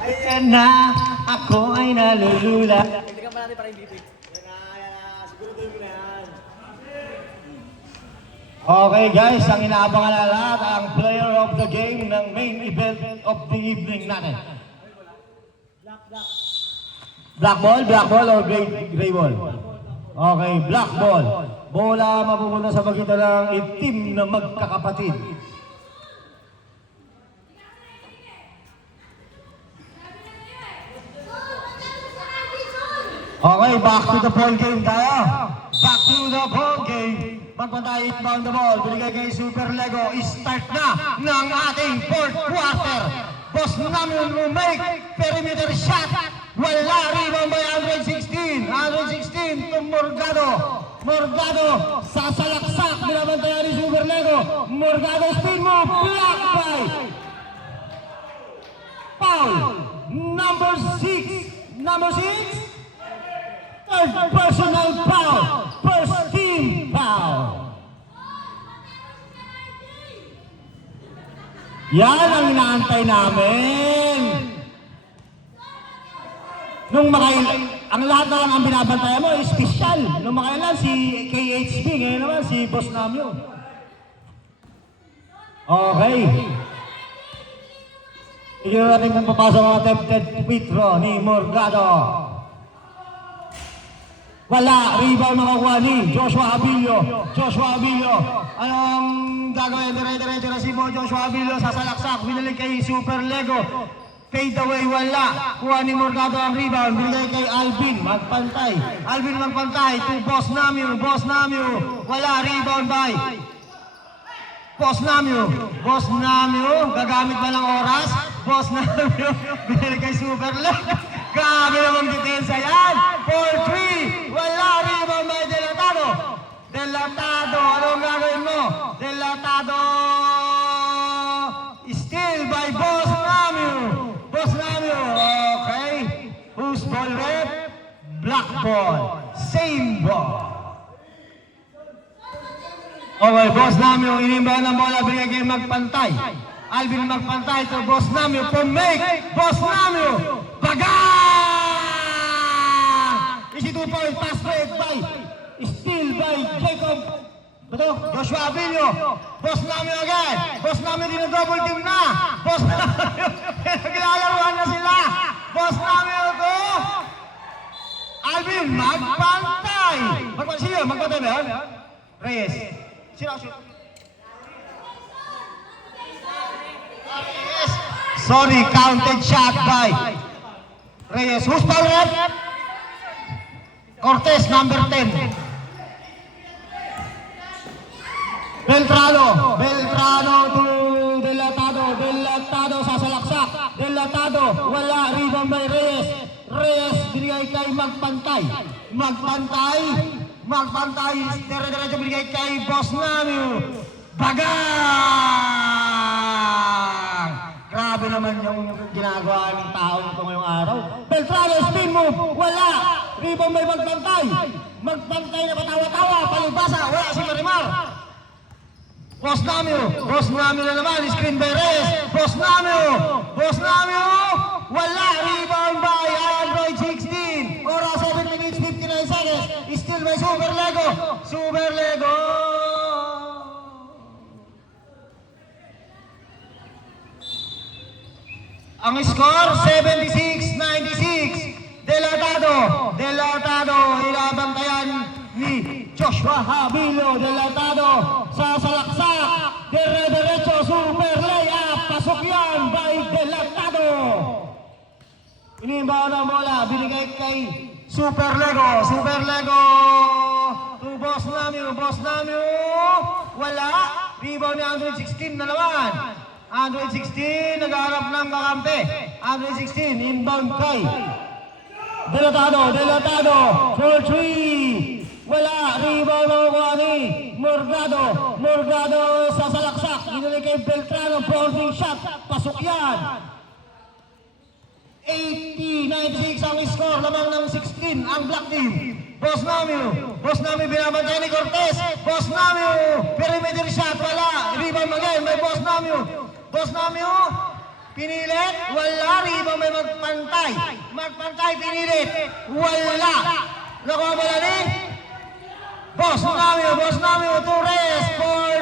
Ayan na, ako ay nalulula. Tignan pa natin para hindi dito. Siguro doon ko na yan. Okay guys, ang inaabangan na lahat ang player of the game ng main event of the evening natin. Black ball or gray ball? Okay, black ball. Bola mapupunta sa pagitan ng itim na magkakapatid. Okay, back to the ball game tayo. Back to the ball game. Magpantay, inbound the ball. Binigay kay Super Lego. Start na ng ating fourth quarter. Boss namin will make perimeter shot. Wala, rebound by Android 16. Android 16 to Morgado. Morgado sa salaksak. Binabantayan ni Super Lego. Morgado spin move. Block by foul. Number 6. Number 6. Third personal foul. First team foul. Yan ang inaantay namin. Nung ang lahat na lang ang binabantayan mo, special. Nung makailan si KHB, ngayon naman si Boss Namyo. Okay. Tignan natin kung papasok ang attempted free throw ni Morgado. Wala, rebound makukuha ni Joshua Abilio. Joshua Abilio. Anong gagawin? Dire-diretso na si Joshua Abilio sa salaksak. Binalik kay Super Lego. Fade away, wala. Kuha ni Morgado ang rebound. Binigay kay Alvin. Magpantay. Alvin magpantay to Boss Namio. Boss Namio. Wala, rebound by Boss Namio. Boss Namio. Gagamit ba ng oras? Boss Namio. Binigay kay Super Lego. Grabe namang detensa yan. 4-3. Wala, rebound by Delatado. Delatado. Anong gagawin mo? Delatado. Still by Boss Namio. Boss Namio. Okay. Who's ball rep? Black ball. Same ball. Okay, Boss Namio. Inimba ng bola. Binigay kay Magpantay. Alvin Magpantay to Boss Namio. Pumake. Boss Namio. Bagang! Easy 2 point. Pass break by. Still by Jacob. Bato, Joshua Abilio. Boss Namio again. Boss Namio din na double team na. Boss Namio. Naglalaruan na sila. Boss Namio to Alvin Magpantay. Magpantay siya. Magpantay na yun? Reyes. Sino shoot? Reyes. Sorry, counted shot by Reyes. Who's foul rep? Cortez, number 10. Beltrano to Delatado sa salaksak. Delatado, wala, rebound by Reyes. Reyes, binigay kay Magpantay. Magpantay, dire-diretso binigay kay Boss Namio. Bagang! Grabe naman yung ginagawa ng tao nito ngayong araw. Beltrano, spin move, wala. Rebound by Magpantay. Magpantay na patawa-tawa, palibasa, wala si Marimar. Boss Namio na naman, screen by Reyes. Boss Namio, wala, rebound by Android 16. Oras 7 minutes 59 seconds. Still by Super Lego. Ang score 76-96. Delatado, ilabantayan ni Joshua Abilio. Delatado sa salaksak. Dire-diretso, super layup. Pasok yan by Delatado. Inimbaw na bola, binigay kay Super Lego to Boss Namio. Wala, rebound ni Android 16 na naman. Android 16, naghahanap ng kakampi. Android 16, inbound kay Delatado, 4-3. Wala, rebound makukuha ni Morgado sa salaksak. Binigay kay Beltrano, boarding shot. Pasok yan. 80-96 ang score, lamang ng 16 ang black team. Boss Namio binabantay ni Cortez. Boss Namio, perimeter shot, wala. Rebound again, may Boss Namio, pinilit, wala. Rebound may Magpantay, pinilit, wala. Nakuha ba na rin? Boss Namio, to Reyes for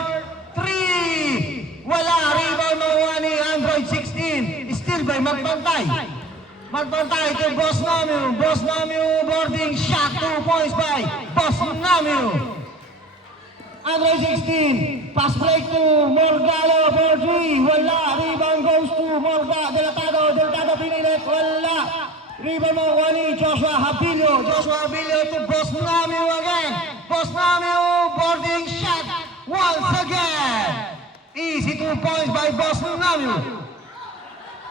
3. Wala, rebound makuha ni Android 16. Still by Magpantay to Boss Namio, boarding shot, 2 points by Boss Namio. Android 16, pass break to Morgado for 3, wala, rebound goes to Delatado, pinilit, wala. Rebound makuha ni Joshua Abilio to Boss Namio again. Boss Namio, boarding shot, once again. Easy 2 points by Boss Namio.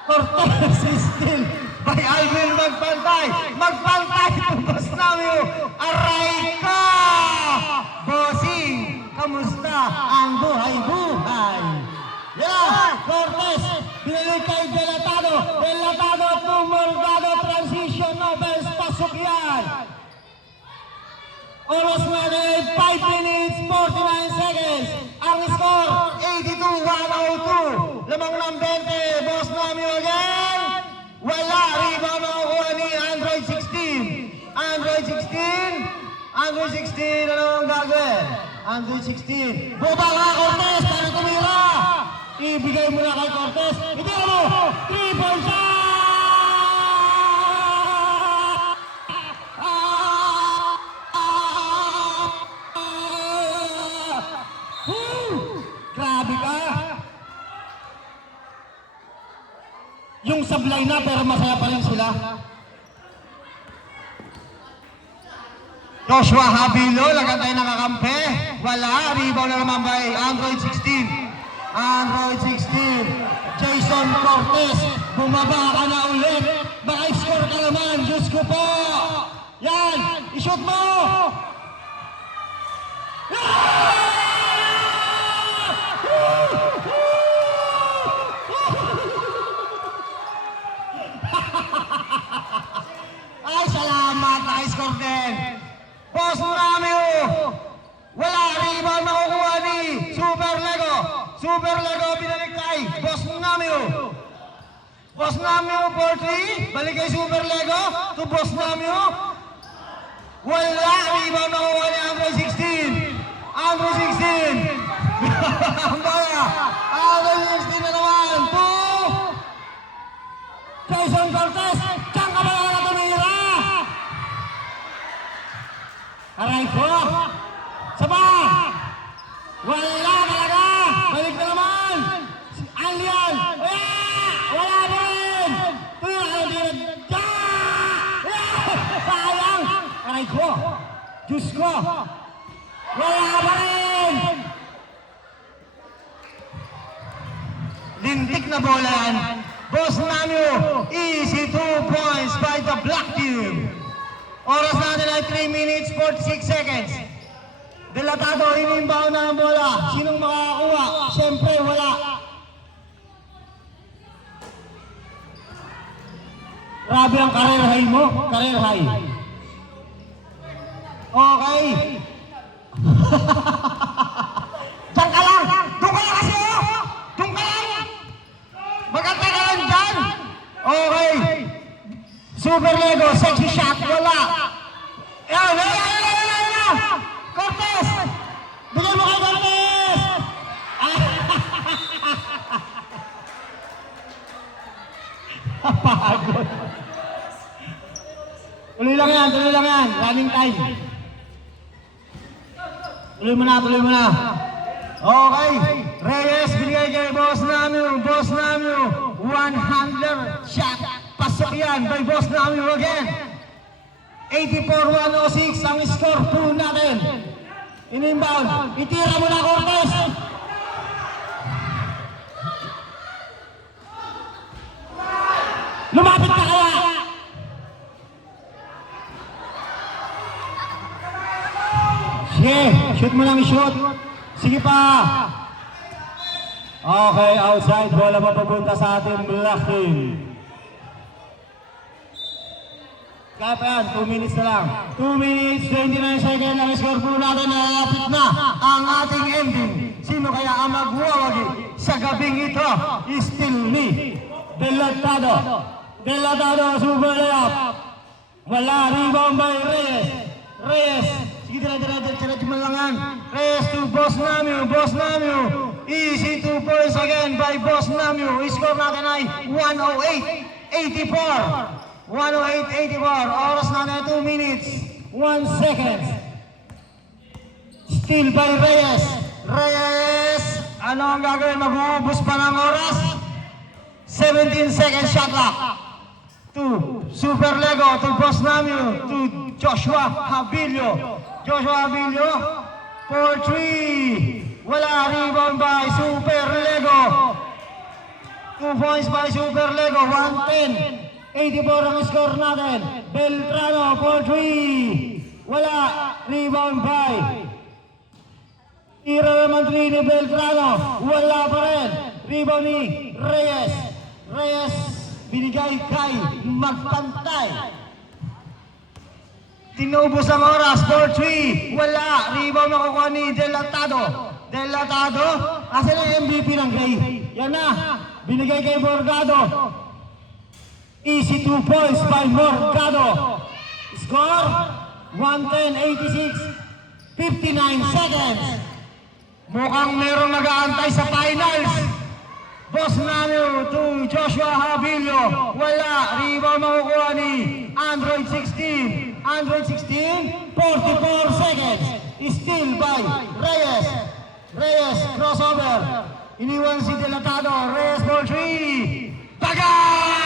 Cortez is still by Alvin Magpantay to Boss Namio. Aray ka! Bossing, kamusta ang buhay-buhay? Cortez, binalik kay Delatado to Morgado, transition, Nobels, pasok yan. Oras na rin, 5 minutes, 49 seconds. Ang score, 82-102. Lamang ng 20, Boss Namio again. Wala, rebound makukuha ni Android 16. Android 16, ano ang gagawin? Android 16. Buba ka, Cortez, para tumira. Ibigay mo na kay Cortez. Ito mo, 3-point shot! yung sablay na pero masaya pa rin sila. Joshua Habilo, lagantay nakakampi. Wala, rebound na naman by Android 16. Android 16. Jason Cortez, bumaba ka na ulit. Baka score ka naman, Diyos ko po. Yan, ishoot mo. Ay, salamat, naka-score din. Boss Ramio, wala, rebound makukuha ni Super Lego. Super Lego, binalik kay Boss Ramio. Boss Ramio for 3, balik kay Super Lego to Boss Ramio. Wala, rebound makukuha ni Android 16. Android 16. Ang bala, Android 16 na naman. 2. Jason Cortez, saan ka ba na tumira? Aray ko! Saba! Wala talaga! Balik na naman! Alien! Wala pa rin! Sayang! Aray ko! Diyos ko! Wala pa rin! Lintik na bola yan. Boss Namio, easy 2 points by the black team. Oras natin ay 3 minutes 46 seconds. Delatado, inimbaw na ang bola. Sinong makakakuha? Siyempre, wala. Grabe ang career high mo. Career high. Okay. Diyan ka lang. Doon ka lang kasi, oh. Doon ka lang. Maganda ka lang dyan. Okay. Super Lego, sexy shot, wala. Yan. Cortez! Bigay mo kay Cortez! Pagod. Tuloy lang yan. Running time. Tuloy mo na. Okay. Reyes, binigay kay Boss Namio. 100 shot. Pasok yan by Boss Namio again. 84-106 ang score po natin. In-inbound. Itira mo na, Cortez. Lumapit ka kaya. Sige, shoot mo lang i-shoot. Sige pa. Okay, outside. Bola papunta sa ating black team. Kaya pa yan, 2 minutes na lang. 2 minutes, 29 seconds ang score po natin. Nalapit na ang ating ending. Sino kaya ang magwawagi sa gabing ito? Still me, Delatado. Delatado, super layup. Wala, rebound by Reyes. Sige, tira malangan. Reyes to Boss Namio. Easy 2 points again by Boss Namio. Score natin ay 108-84. 108-84. Oras natin 2 minutes 1 second. Still by Reyes. Ano ang gagawin? Mag-uubos pa ng oras? 17 seconds shot clock. To Super Lego, to Boss Namio, to Joshua Habilo. For 3. Wala, rebound by Super Lego. 2 points by Super Lego. 110-84 ang score natin. Beltrano for 3. Wala, rebound by. Tira naman 3 ni Beltrano. Wala pa rin. Rebound ni Reyes binigay kay Magpantay. Tinubos ang oras for 3. Wala, rebound nakukuha ni Delatado. Kasi na MVP ng Gray. Yan na, binigay kay Morgado. Easy 2 points by Morgado. Score 110-86. 59 seconds. Mukhang merong nag-aantay sa finals. Boss Namio to Joshua Habilo. Wala, rebound makukuha ni Android 16. 44 seconds. Still by Reyes crossover. Iniwan si Delatado. Reyes for 3. Tagay!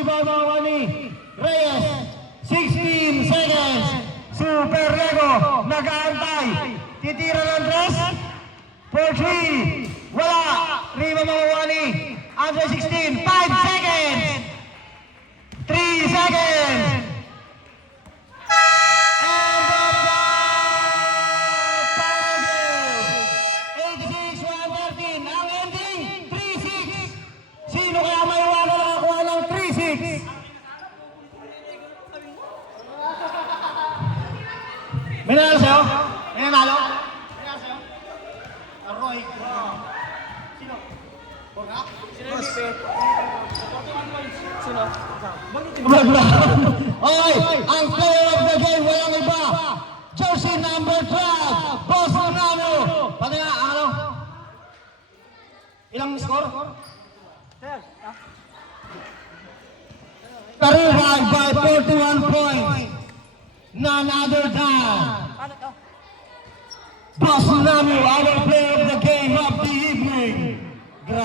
rebound makuha ni Reyes. 16 seconds. Super Lego, nag-aantay. Titira ng tres. For 3. Wala. Rebound makuha ni Andre 16. 5 seconds. 3 seconds. And the foul game. 86-113. Ang ending, 3-6. Sino kaya may wala nakakuha ng 3-6? May nanalo sa'yo? May nanalo? May nanalo sa'yo? Roy. Sino? Borga? Sino? Okay, ang player of the game, walang iba. Jersey number 12, Boss Ronaldo. Pati nga, ano? Ilang score? Career high by 41 points. None other than Boss Ronaldo, our player of the game of the year.